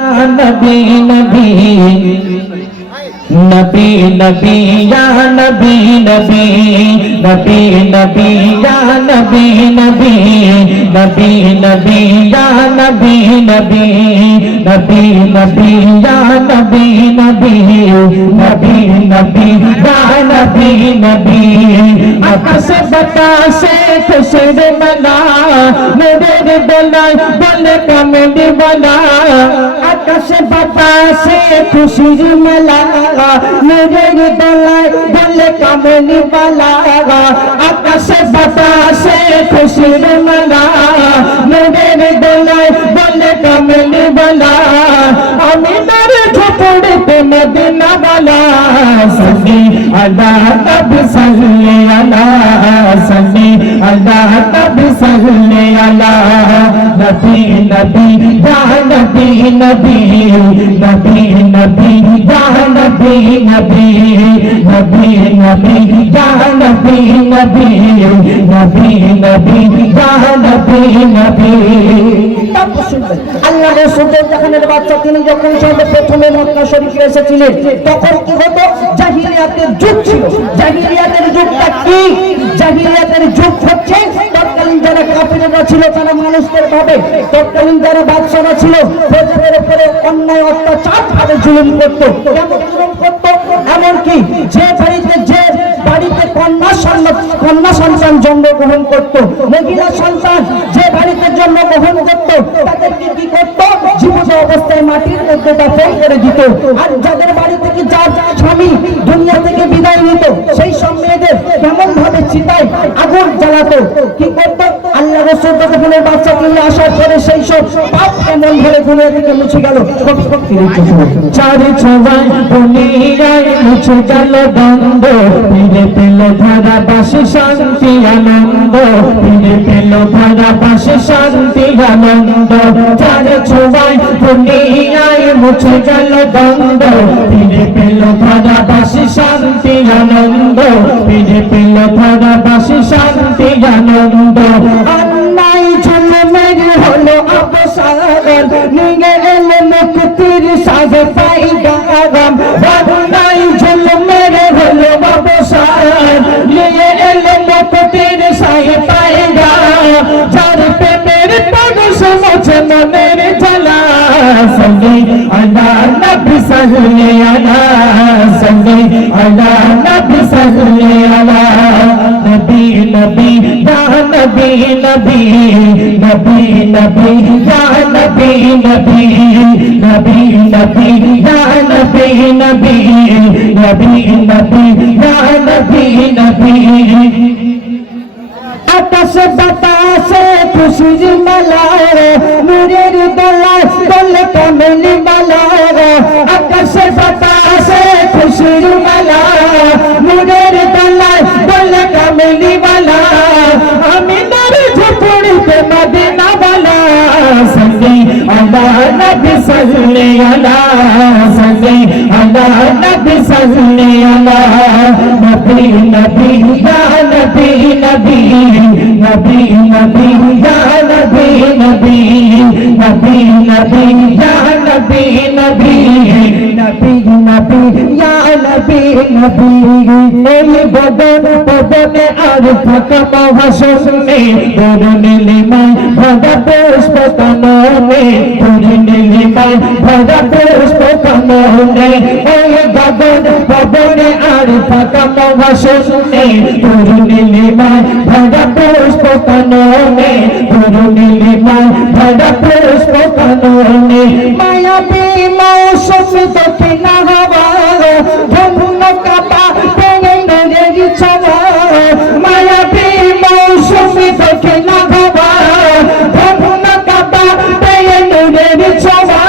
नबी नबी नबी नबी या नबी नबी नबी नबी या नबी नबी नबी नबी या नबी नबी नबी नबी या नबी नबी नबी नबी या नबी नबी आकाश बतासे खुशर मना मेरे दलाई बोले कमली बना आकाश बतासे खुशर मला मेरे दलाई बोले कमली बना आकाश बतासे खुशर मला मेरे दलाई बोले कमली बना अमीनार झोपड़ी पे मदीना वाला सल्ली अला नबी सल्ली अला सल्ली अला नबी सल्ली अला नबी नबी या नबी नबी नबी नबी या नबी नबी नबी नबी या नबी नबी नबी नबी या नबी नबी আল্লাহ রাসূলের যখনের বাচ্চা তিনি যখন প্রথমে মক্কা শরীফে এসেছিলেন তখন কি হতো জাহিলিয়াতের যুগ ছিল জাহিলিয়াতের যুগটা কি জাহিলিয়াতের যুগ হচ্ছে তৎকালীন যারা কাফিররা ছিল তারা মানুষদের ভাবে তৎকালীন যারা বাদশারা ছিল প্রজাদের উপরে অন্যায় অত্যাচার ভাবে জুলুম করত কেমন জুলুম করত এমনকি যে বাড়িতে কন্যা সন্তান জন্মগ্রহণ করত মহিলা সন্তান যে বাড়িতে জন্মগ্রহণ করত তাদেরকে কি করত জীবিত অবস্থায় মাটির মধ্যে দাফন করে দিত আর যাদের বাড়ি থেকে যার স্বামী দুনিয়া থেকে বিদায় নিত সেই সব মেয়েদের কেমন ভাবে চিতায় আগুন জ্বালাতো কি করত আল্লাহ রাসূল যখন বাচ্চা নিয়ে আসার পরে সেই সব পাপ কেমন ভাবে দুনিয়া থেকে মুছে গেল চারি ছোঁয়ায় দুনিয়ায় মুছে গেল দ্বন্দ্ব ফিরে পেল ধারাবাসী শান্তি আনন্দ ফিরে পেল ধারাবাসী শান্তি আনন্দ চারি ছোঁয়ায় দুনিয়ায় মুছে গেল দ্বন্দ্ব ফিরে পেল ধারাবাসী শান্তি আনন্দ ফিরে পেল ধারাবাসী শান্তি আনন্দ অন্যায় জন্মের হলো অবসান নিয়ে এলো মুক্তির সাজে পাইগাম অন্যায় জন্মের হলো অবসান নিয়ে এলো মুক্তির সাজে পাইগাম যার প্রেমের পাগল মোছে মনের জ্বালা সল্লি আলা নবী সল্লি আলা সল্লি আলা নবী সল্লি আলা নবী নবী ইয়া নবী নবী নবী নবী ইয়া নবী নবী নবী নবী ইয়া নবী নবী নবী নবী ইয়া নবী নবী আকাশ বাতাসে খুশির মালা নূরের দোলায় দোলে কমলি মালা আকাশ বাতাসে খুশির মালা নূরের দোলায় দোলে কমলি মালা আমিনার ঝুপড়িতে মদিনা वाला सल्ली अला नबी सल्ली अला सल्ली अला नबी सल्ली अला नबी नबी या नबी नबी नबी नबी या नबी नबी नबी नबी या नबी नबी नबी नबी या नबी नबी এই বদন বদনে আর থাকা মহাশূন্যে তোর নীলিমায় ভরা পুষ্প কাননে তোর নীলিমায় ভরা পুষ্প কাননে এই বদন বদনে আর থাকা মহাশূন্যে তোর নীলিমায় ভরা পুষ্প কাননে তোর নীলিমায় ভরা পুষ্প কাননে মায়াবী মৌসুম দক্ষিণা হাওয়া ধন্য কাপা পেয়ে নূরের ছাওয়া মায়াবী মৌসুম দক্ষিণা হাওয়া ধন্য কাপা পেয়ে নূরের ছাওয়া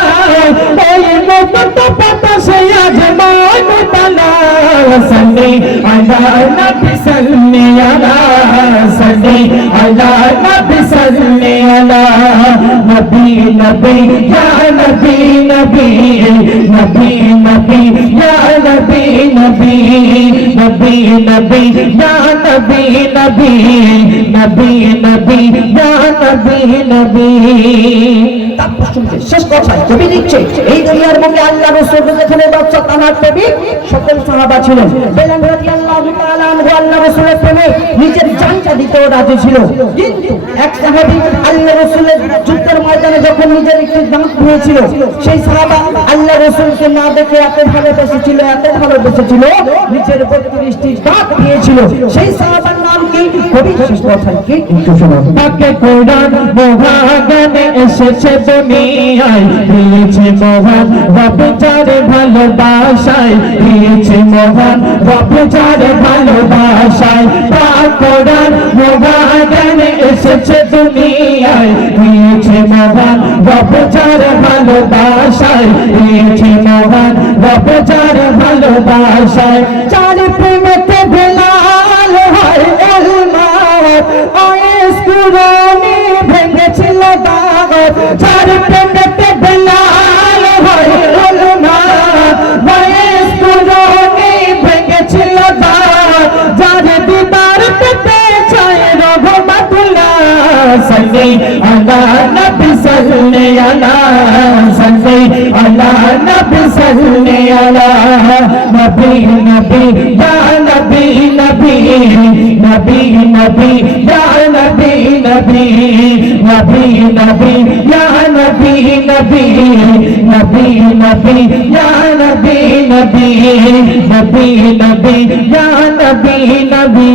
এই মুক্ত বাতাসে আজ মান তালা সল্লি আলা নবী সল্লি আলা সল্লি আলা নবী সল্লি আলা নবী নবী ইয়া নবী নবী নবী নবী ইয়া নবী নবী নবী নবী ইয়া নবী নবী নবী নবী ইয়া নবী নবী তারপর শুনতে শেষ কথায় কবি লিখছে এই দুনিয়ার মুখে আল্লাহ রাসূল যেখানে বাচ্চা তানার নবী সকল সাহাবা ছিলেন বেলাল রাদিয়াল্লাহু তাআলা আনহু আল্লাহ রাসূলের প্রেমে নিজের জানটা দিতেও রাজি ছিল কিন্তু এক সাহাবী আল্লাহ রাসূলের যুদ্ধের ময়দানে যখন নিজের একটি দাঁত ভেঙেছিল সেই সাহাবা আল্লাহ রাসূলকে না দেখে এত ভালোবেসেছিল নিজের 32টি দাঁত দিয়েছিল সেই সাহাবার নাম কি কবি শেষ কথায় কি একটু শুনুন তাকে কোরআন মহাজ্ঞানে এসেছে দুনিয়ায় দিয়েছে মহান রব যার ভালোবাসায় দিয়েছে মহান রব যার ভালোবাসায় তার কোরআন মহাজ্ঞানে এসেছে দুনিয়ায় দিয়েছে মহান রব যার ভালোবাসায় দিয়েছে মহান রব যার ভালোবাসায় চার প্রেমেতে বেলাল হয় এলমাত আয়েস কুরানি ভেঙেছিল দাগত চার প্রেমেতে বেলাল হয় এলমাত আয়েস কুরানি ভেঙেছিল দাগত যার দিদার পেতে চায় রহমাতুল্লাহ সাল্লি আলা নবী সাল্লি আলা সাল্লি আলা নবী সাল্লি আলা নবী নবী ইয়া নবী নবী নবী নবী ইয়া নবী নবী নবী নবী ইয়া নবী নবী নবী নবী ইয়া নবী নবী নবী নবী ইয়া নবী নবী